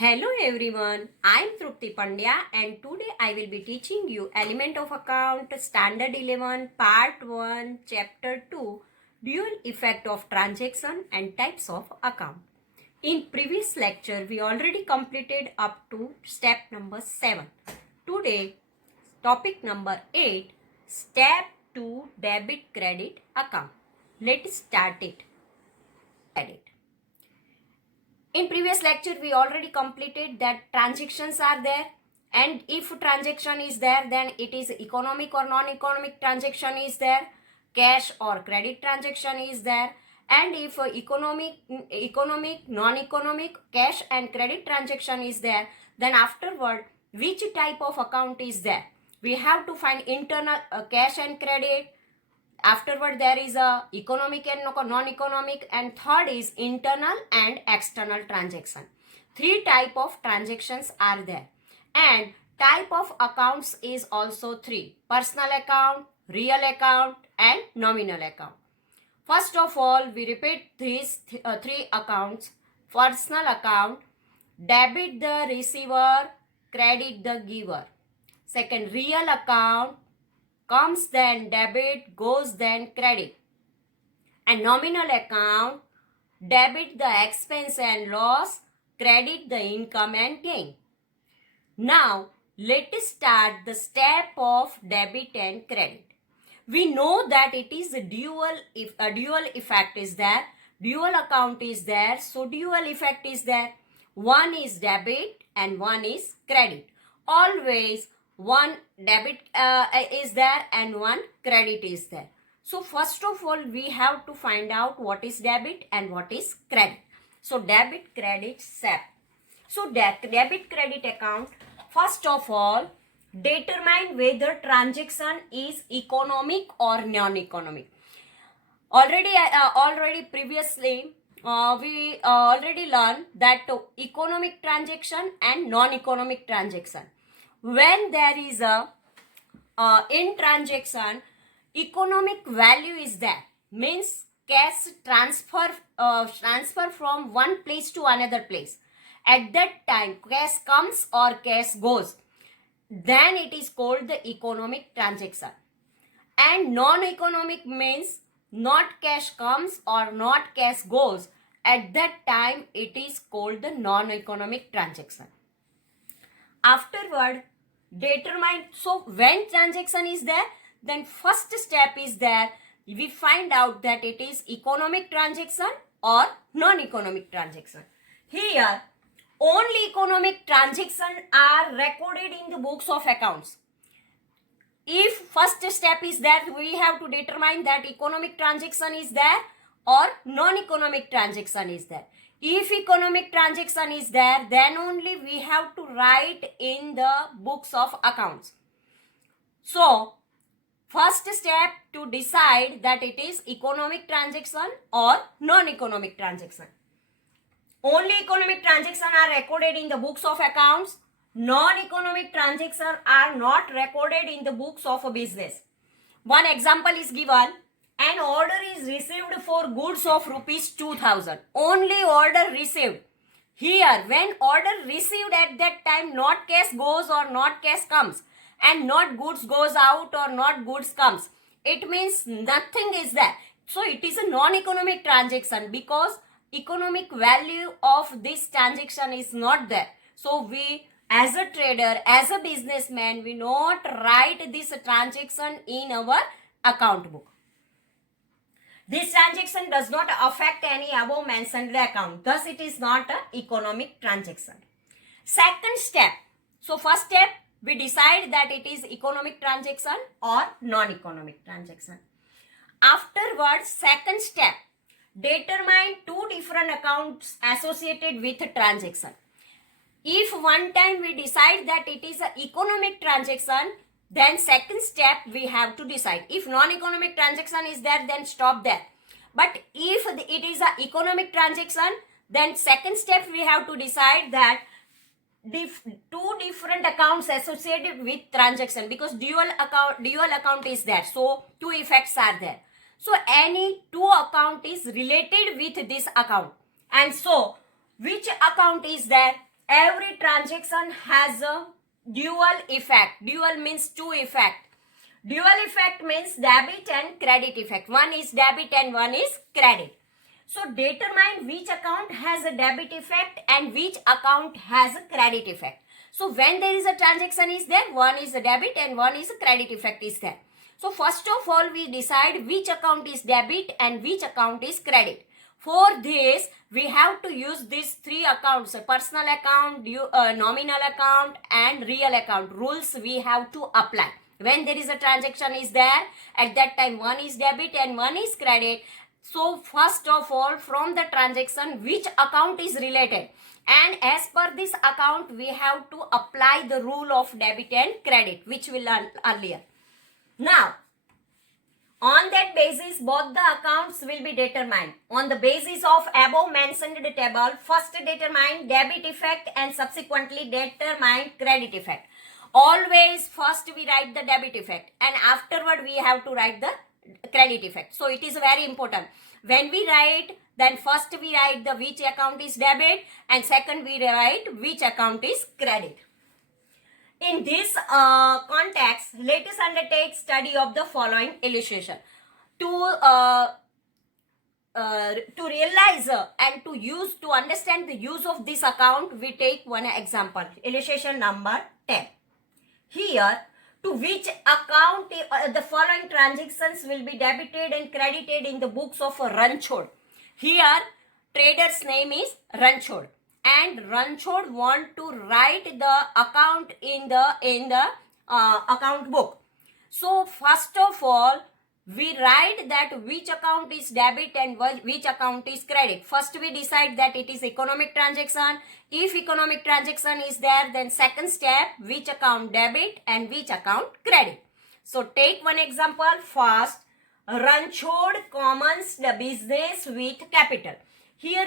Hello everyone, I am Trupti Pandya and today I will be teaching you Element of Account Standard 11 Part 1 Chapter 2 Dual Effect of Transaction and Types of Account. In previous lecture we already completed up to step number 7. Today topic number 8 Step 2 Debit Credit Account. Let's start it. In previous lecture we already completed that transactions are there, and if transaction is there then it is economic or non-economic transaction is there, cash or credit transaction is there, and if economic non-economic cash and credit transaction is there, then afterward which type of account is there. We have to find internal cash and credit. Afterward there is a economic and non-economic, and third is internal and external transaction. Three type of transactions are there, and type of accounts is also three: personal account, real account and nominal account. First of all, we repeat these three accounts. Personal account, debit the receiver, credit the giver. Second, real account, comes then debit, goes then credit. And nominal account, debit the expense and loss, credit the income and gain. Now let us start the step of debit and credit. We know that it is a dual effect is there, dual account is there, so dual effect is there. One is debit and one is credit. Always one debit is there and one credit is there. So first of all we have to find out what is debit and what is credit. So debit, credit, SEP. So debit credit account, first of all determine whether transaction is economic or non-economic. Already previously we already learned that economic transaction and non-economic transaction. When there is a in transaction economic value is there, means cash transfer from one place to another place. At that time cash comes or cash goes, then it is called the economic transaction. And non-economic means not cash comes or not cash goes. At that time it is called the non-economic transaction. Afterward determine, so when transaction is there, then first step is there, we find out that it is economic transaction or non-economic transaction. Here only economic transactions are recorded in the books of accounts. If first step is that we have to determine that economic transaction is there or non-economic transaction is there. If economic transaction is there, then only we have to write in the books of accounts. So first step to decide that it is economic transaction or non-economic transaction. Only economic transactions are recorded in the books of accounts. Non-economic transactions are not recorded in the books of a business. One example is given. An order is received for goods of rupees 2000. Only order received. Here, when order received at that time, not cash goes or not cash comes, and not goods goes out or not goods comes. It means nothing is there. So it is a non-economic transaction because economic value of this transaction is not there. So we, as a trader, as a businessman, we not write this transaction in our account book. This transaction does not affect any above mentioned account. Thus, it is not an economic transaction. Second step. So, first step, we decide that it is economic transaction or non-economic transaction. Afterwards, second step, determine two different accounts associated with a transaction. If one time we decide that it is an economic transaction, then second step we have to decide. If non-economic transaction is there, then stop there. But if it is an economic transaction, then second step we have to decide that two different accounts associated with transaction, because dual account is there. So two effects are there. So any two account is related with this account. And so which account is there? every transaction has a dual effect. Dual means two effect. Dual effect means debit and credit effect. One is debit and one is credit. So determine which account has a debit effect and which account has a credit effect. So when there is a transaction is there, one is a debit and one is a credit effect is there. So first of all, we decide which account is debit and which account is credit. For this, we have to use these three accounts, a personal account, nominal account and real account. Rules we have to apply. When there is a transaction is there, at that time one is debit and one is credit. So first of all, from the transaction, which account is related? And as per this account, we have to apply the rule of debit and credit, which we learned earlier. Now, on that basis, both the accounts will be determined. On the basis of above mentioned table, first determine debit effect and subsequently determine credit effect. Always first we write the debit effect and afterward we have to write the credit effect. So it is very important. When we write, then first we write the which account is debit and second we write which account is credit. In this context, let us undertake study of the following illustration. To realize and to understand the use of this account, we take one example. Illustration number 10. Here, to which account the following transactions will be debited and credited in the books of Ranchod. Here, trader's name is Ranchod. And Ranchod want to write the account in the account book. So first of all, we write that which account is debit and which account is credit. First we decide that it is economic transaction. If economic transaction is there, then second step, which account debit and which account credit. So take one example. First, Ranchod commence the business with capital. Here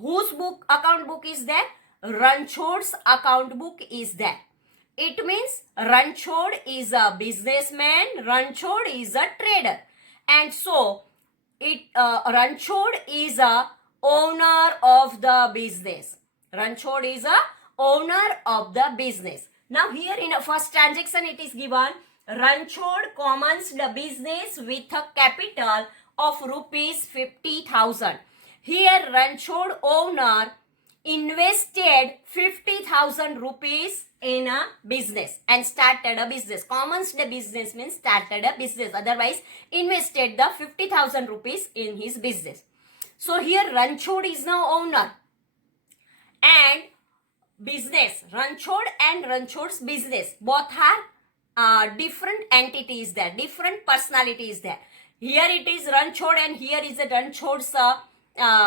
whose account book is there? Ranchod's account book is there. It means Ranchod is a businessman, Ranchod is a trader. And so, Ranchod is a owner of the business. Ranchod is a owner of the business. Now here in a first transaction it is given, Ranchod commenced the business with a capital of rupees 50,000. Here Ranchod owner invested 50,000 rupees in a business and started a business. Commenced the business means started a business. Otherwise, invested the 50,000 rupees in his business. So here Ranchod is now owner. And business, Ranchod and Ranchod's business, both are different entities there, different personalities there. Here it is Ranchod and here is a Ranchod's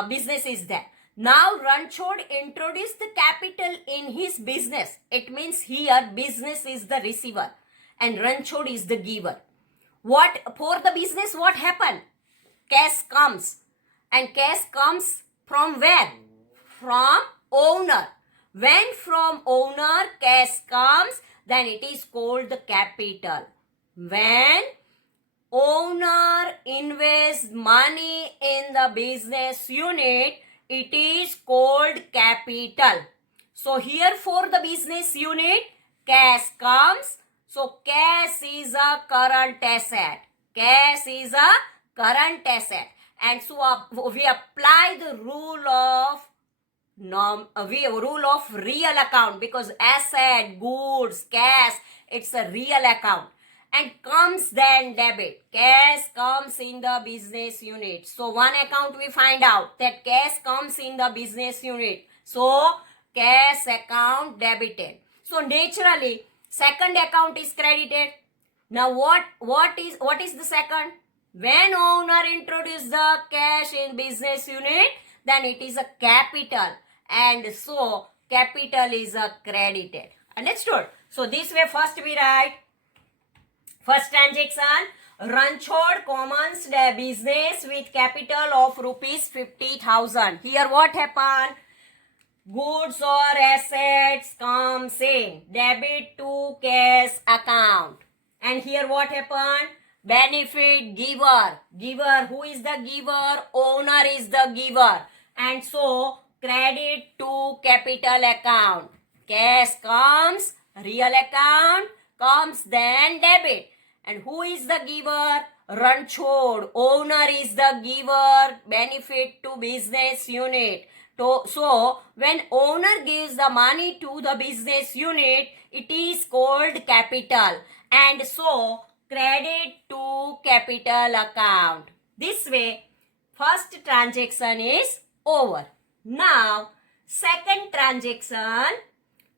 business is there. Now Ranchod introduced the capital in his business. It means here business is the receiver and Ranchod is the giver. What for the business, what happened? Cash comes. And cash comes from where? From owner. When from owner cash comes, then it is called the capital. When owner invests money in the business unit, it is called capital. So here for the business unit, cash comes. So cash is a current asset. Cash is a current asset. And so we apply the rule of real account, because asset, goods, cash, it's a real account. And comes then debit. Cash comes in the business unit. So one account we find out that cash comes in the business unit. So cash account debited. So naturally second account is credited. Now what is the second? When owner introduces the cash in business unit, then it is a capital. And so capital is a credited. Understood? So this way first we write. First transaction, Ranchod commenced a business with capital of rupees 50,000. Here what happened? Goods or assets comes in. Debit to cash account. And here what happened? Benefit giver. Giver. Who is the giver? Owner is the giver. And so credit to capital account. Cash comes, real account comes, then debit. And who is the giver? Ranchod. Owner is the giver. Benefit to business unit. So, when owner gives the money to the business unit, it is called capital. And so, credit to capital account. This way, first transaction is over. Now, second transaction,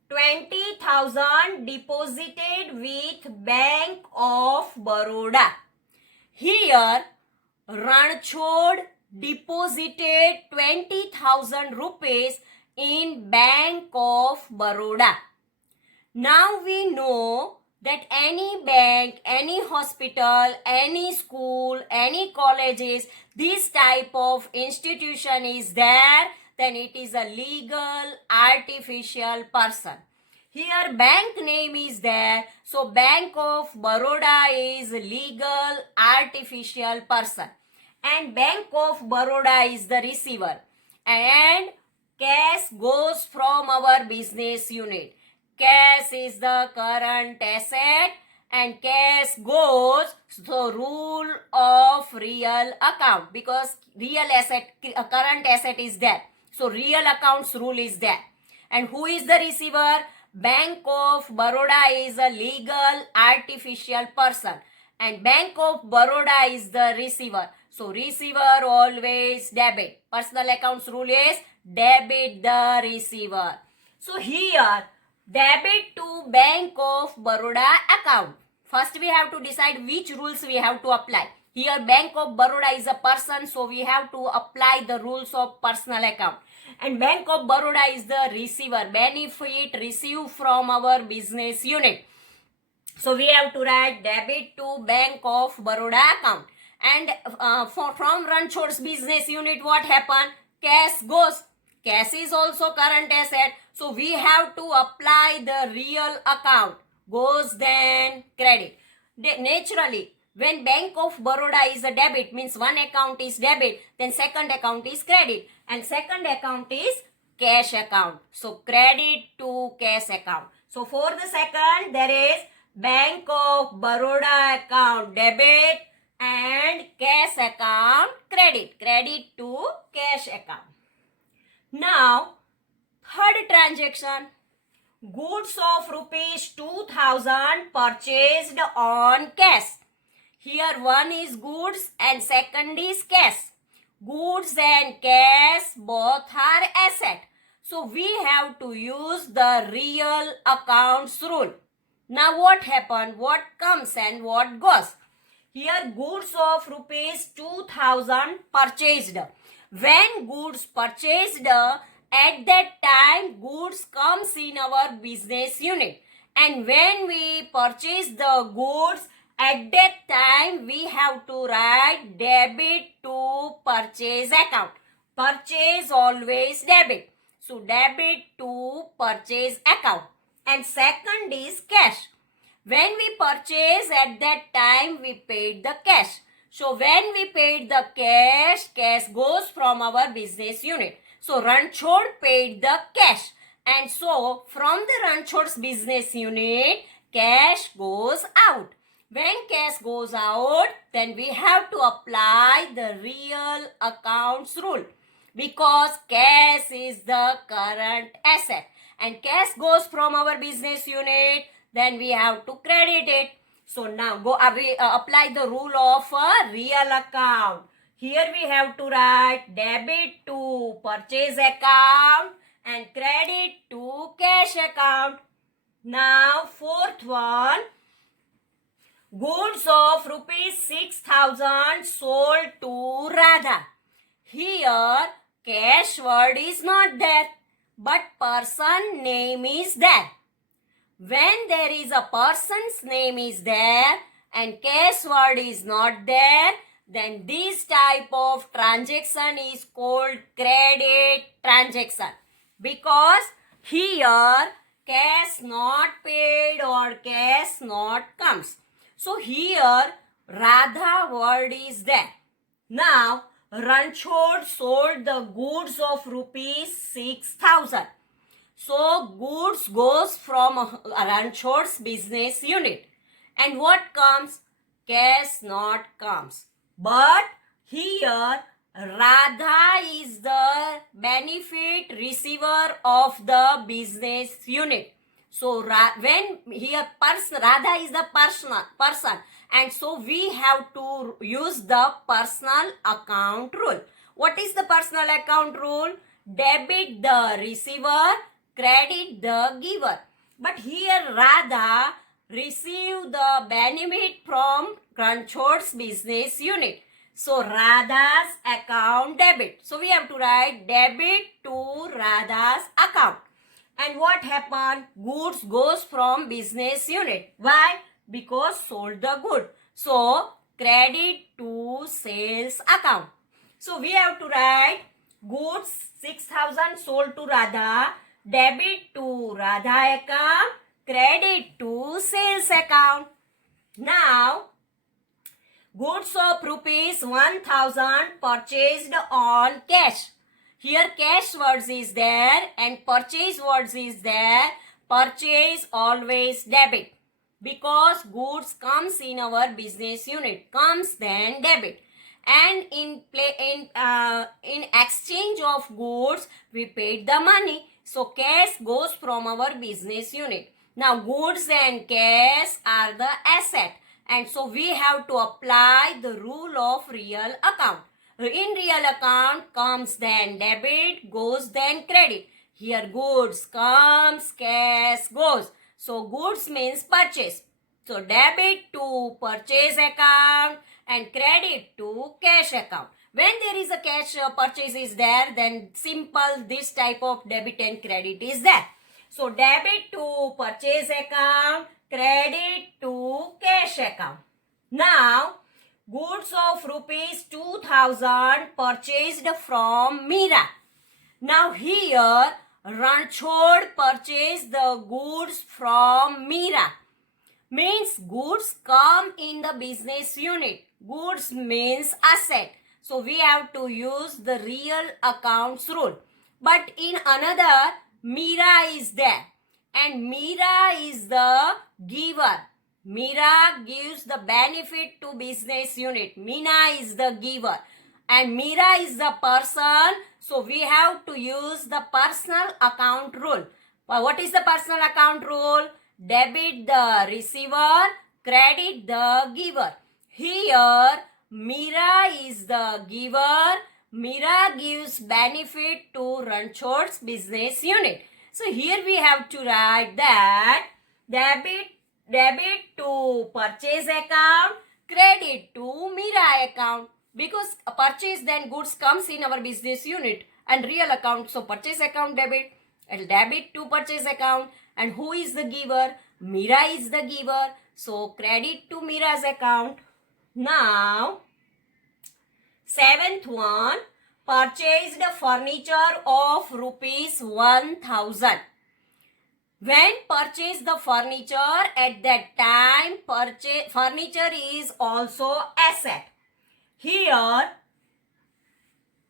20,000 deposited with Bank of Baroda. Here, Ranchod deposited 20,000 rupees in Bank of Baroda. Now we know that any bank, any hospital, any school, any colleges, this type of institution is there, then it is a legal artificial person. Here bank name is there, so Bank of Baroda is legal artificial person. And Bank of Baroda is the receiver. And cash goes from our business unit. Cash is the current asset and cash goes so rule of real account because real asset, current asset is there. So real accounts rule is there. And who is the receiver? Bank of Baroda is a legal artificial person and Bank of Baroda is the receiver. So receiver always debit. Personal accounts rule is debit the receiver. So here debit to Bank of Baroda account. First we have to decide which rules we have to apply. Here Bank of Baroda is a person, so we have to apply the rules of personal account. And Bank of Baroda is the receiver, benefit received from our business unit. So we have to write debit to Bank of Baroda account. And from Ranchod's business unit, what happened? Cash goes. Cash is also current asset. So we have to apply the real account. Goes then credit. Naturally, when Bank of Baroda is a debit, means one account is debit, then second account is credit. And second account is cash account. So credit to cash account. So for the second, there is Bank of Baroda account debit and cash account credit. Credit to cash account. Now, third transaction. Goods of rupees 2,000 purchased on cash. Here one is goods and second is cash. Goods and cash both are asset. So we have to use the real accounts rule. Now what happened? What comes and what goes? Here goods of rupees 2,000 purchased. When goods purchased, at that time goods comes in our business unit. And when we purchase the goods, at that time we have to write debit to purchase account. Purchase always debit. So debit to purchase account. And second is cash. When we purchase, at that time we paid the cash. So when we paid the cash, cash goes from our business unit. So Ranchod paid the cash. And so from the Ranchod's business unit, cash goes out. When cash goes out, then we have to apply the real accounts rule. Because cash is the current asset. And cash goes from our business unit, then we have to credit it. So now we apply the rule of a real account. Here we have to write debit to purchase account and credit to cash account. Now fourth one. Goods of rupees 6,000 sold to Radha. Here cash word is not there, but person name is there. When there is a person's name is there and cash word is not there, then this type of transaction is called credit transaction. Because here cash not paid or cash not comes. So here Radha word is there. Now Ranchod sold the goods of rupees 6,000. So goods goes from Ranchod's business unit. And what comes? Cash not comes. But here Radha is the benefit receiver of the business unit. So when here Radha is the person, and so we have to use the personal account rule. What is the personal account rule? Debit the receiver, credit the giver. But here Radha received the benefit from Ranchod's business unit. So Radha's account debit. So we have to write debit to Radha's account. And what happened? Goods goes from business unit. Why? Because sold the good. So credit to sales account. So we have to write goods 6,000 sold to Radha, debit to Radha account, credit to sales account. Now goods of rupees 1,000 purchased on cash. Here cash words is there and purchase words is there. Purchase always debit. Because goods comes in our business unit. Comes then debit. And in exchange of goods, we paid the money. So cash goes from our business unit. Now goods and cash are the asset. And so we have to apply the rule of real account. In real account comes then debit, goes then credit. Here goods comes, cash goes. So goods means purchase. So debit to purchase account and credit to cash account. When there is a cash purchase is there, then simple this type of debit and credit is there. So debit to purchase account, credit to cash account. Now goods of rupees 2,000 purchased from Meera. Now here Ranchod purchased the goods from Meera. Means goods come in the business unit. Goods means asset. So we have to use the real accounts rule. But in another, Meera is there. And Meera is the giver. Meera gives the benefit to business unit. Meena is the giver. And Meera is the person. So we have to use the personal account rule. What is the personal account rule? Debit the receiver, credit the giver. Here, Meera is the giver. Meera gives benefit to Ranchod's business unit. So here we have to write that debit to purchase account, credit to Meera account. Because a purchase then goods comes in our business unit and real account. So purchase account debit and debit to purchase account. And who is the giver? Meera is the giver. So credit to Meera's account. Now, seventh one, purchased furniture of rupees 1,000. When purchase the furniture, at that time furniture is also asset. Here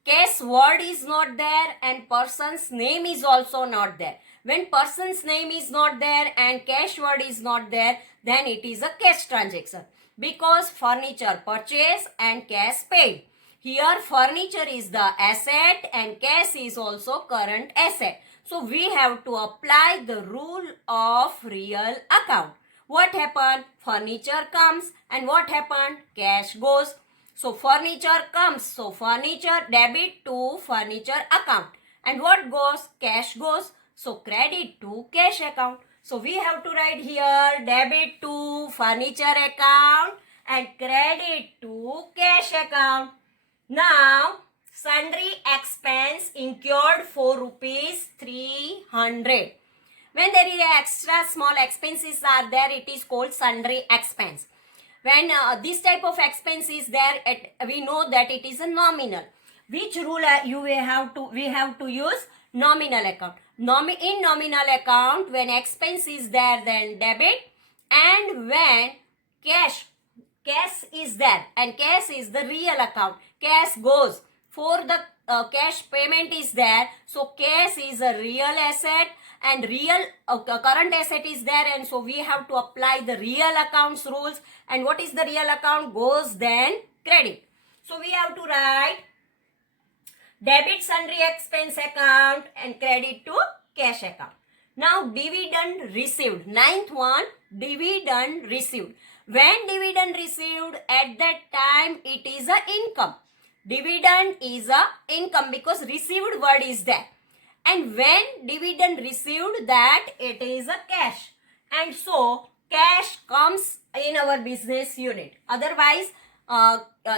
cash word is not there and person's name is also not there. When person's name is not there and cash word is not there, then it is a cash transaction. Because furniture purchase and cash paid. Here furniture is the asset and cash is also current asset. So we have to apply the rule of real account. What happened? Furniture comes and what happened? Cash goes. So furniture comes. So furniture debit to furniture account. And what goes? Cash goes. So credit to cash account. So we have to write here debit to furniture account and credit to cash account. Now sundry expense incurred for rupees 300. When there is extra small expenses are there, it is called sundry expense. When this type of expense is there, we know that it is a nominal. Which rule we have to use? Nominal account. In nominal account, when expense is there, then debit. And when cash is there and cash is the real account, cash goes. for the cash payment is there. So cash is a real asset and real current asset is there, and so we have to apply the real accounts rules. And what is the real account? Goes then credit. So we have to write debit sundry expense account and credit to cash account. Now dividend received. Ninth one, dividend received. When dividend received, at that time it is a income. Dividend is a income because received word is there. And when dividend received, that it is a cash. And so cash comes in our business unit. Otherwise,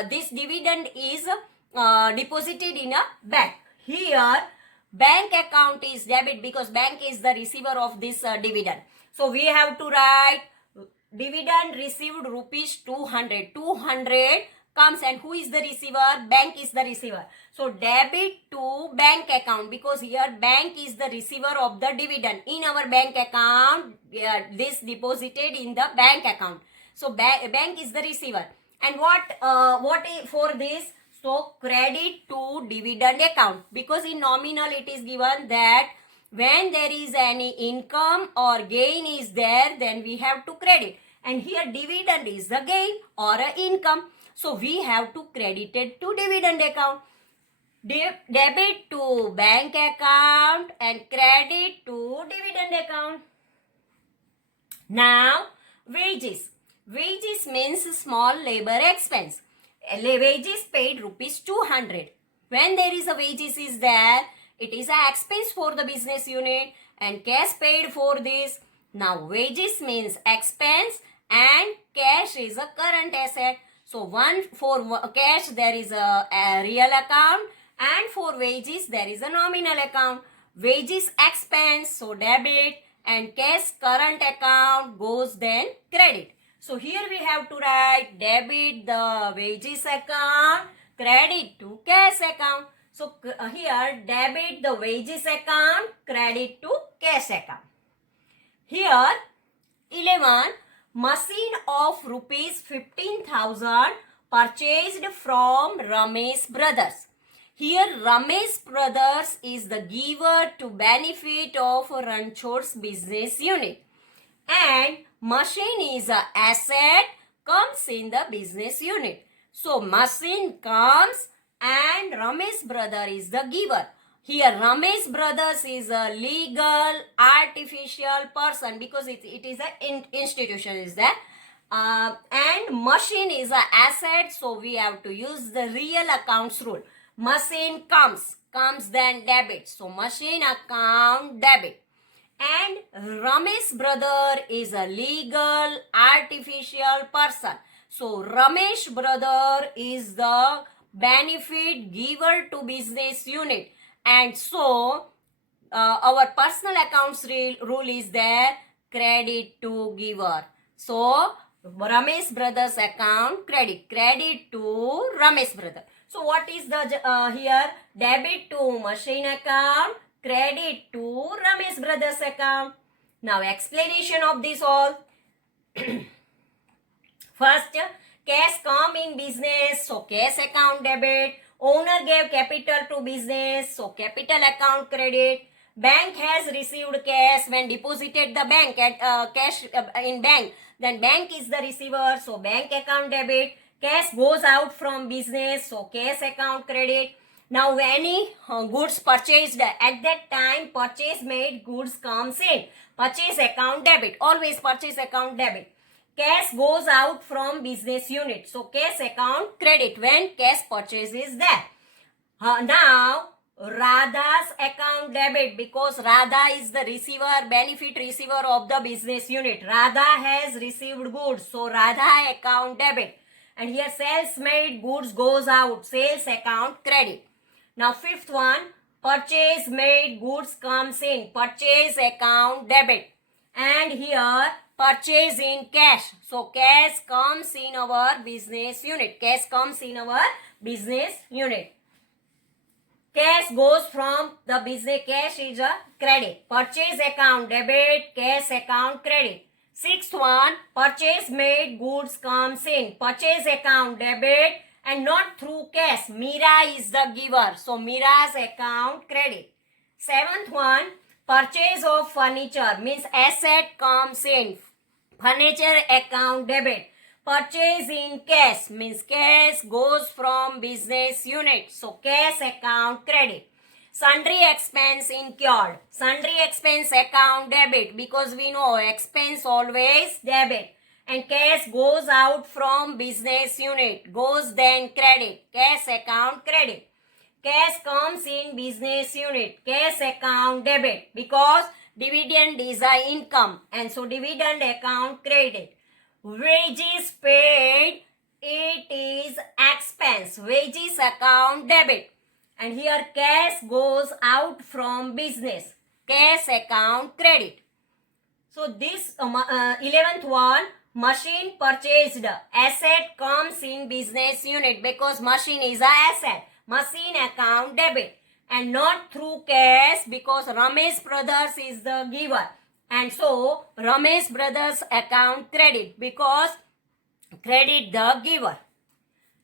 this dividend is deposited in a bank. Here, bank account is debit because bank is the receiver of this dividend. So we have to write dividend received rupees 200. 200 comes, and who is the receiver? Bank is the receiver. So debit to bank account because here bank is the receiver of the dividend. In our bank account, this deposited in the bank account. So bank is the receiver. And what for this? So credit to dividend account, because in nominal it is given that when there is any income or gain is there, then we have to credit. And here dividend is the gain or a income. So we have to credit it to dividend account. Debit to bank account and credit to dividend account. Now wages. Wages means small labor expense. Wages paid rupees 200. When there is a wages is there, it is an expense for the business unit and cash paid for this. Now wages means expense and cash is a current asset. So one for cash there is a real account, and for wages there is a nominal account. Wages expense, so debit, and cash current account goes then credit. So here we have to write debit the wages account, credit to cash account. So here debit the wages account, credit to cash account. Here 11, machine of rupees 15,000 purchased from Ramesh Brothers. Here Ramesh Brothers is the giver to benefit of Ranchod's business unit. And machine is an asset, comes in the business unit. So machine comes and Ramesh brother is the giver. Here Ramesh brothers is a legal artificial person because it is an institution is there. And machine is an asset, so we have to use the real accounts rule. Machine comes then debit. So machine account debit. And Ramesh brother is a legal artificial person. So Ramesh brother is the benefit giver to business unit. And so our personal accounts rule is there, credit to giver. So Ramesh brothers account credit to Ramesh brother. So what is the here? Debit to machine account, credit to Ramesh brothers account. Now explanation of this all. First, cash come in business, so cash account debit. Owner gave capital to business, so capital account credit. Bank has received cash when deposited the bank at cash in bank. Then bank is the receiver, so bank account debit. Cash goes out from business, so cash account credit. Now any goods purchased, at that time purchase made goods comes in. Purchase account debit, always purchase account debit. Cash goes out from business unit, so cash account credit when cash purchase is there. Now Radha's account debit, because Radha is the receiver, benefit receiver of the business unit. Radha has received goods, so Radha account debit. And here sales made goods goes out, sales account credit. Now fifth one, purchase made goods comes in, purchase account debit. And here purchase in cash, so cash comes in our business unit. Cash comes in our business unit. Cash goes from the business, cash is a credit. Purchase account debit, cash account credit. Sixth one, purchase made goods comes in, purchase account debit and not through cash. Mira is the giver, so Mira's account credit. Seventh one, purchase of furniture means asset comes in. Furniture account debit. Purchase in cash means cash goes from business unit, so cash account credit. Sundry expense incurred. Sundry expense account debit, because we know expense always debit. And cash goes out from business unit, goes then credit. Cash account credit. Cash comes in business unit, cash account debit, because dividend is a income, and so dividend account credit. Wages paid, it is expense. Wages account debit. And here cash goes out from business, cash account credit. So this 11th one, machine purchased. Asset comes in business unit, because machine is a asset. Machine account debit. And not through cash, because Ramesh Brothers is the giver. And so Ramesh Brothers account credit, because credit the giver.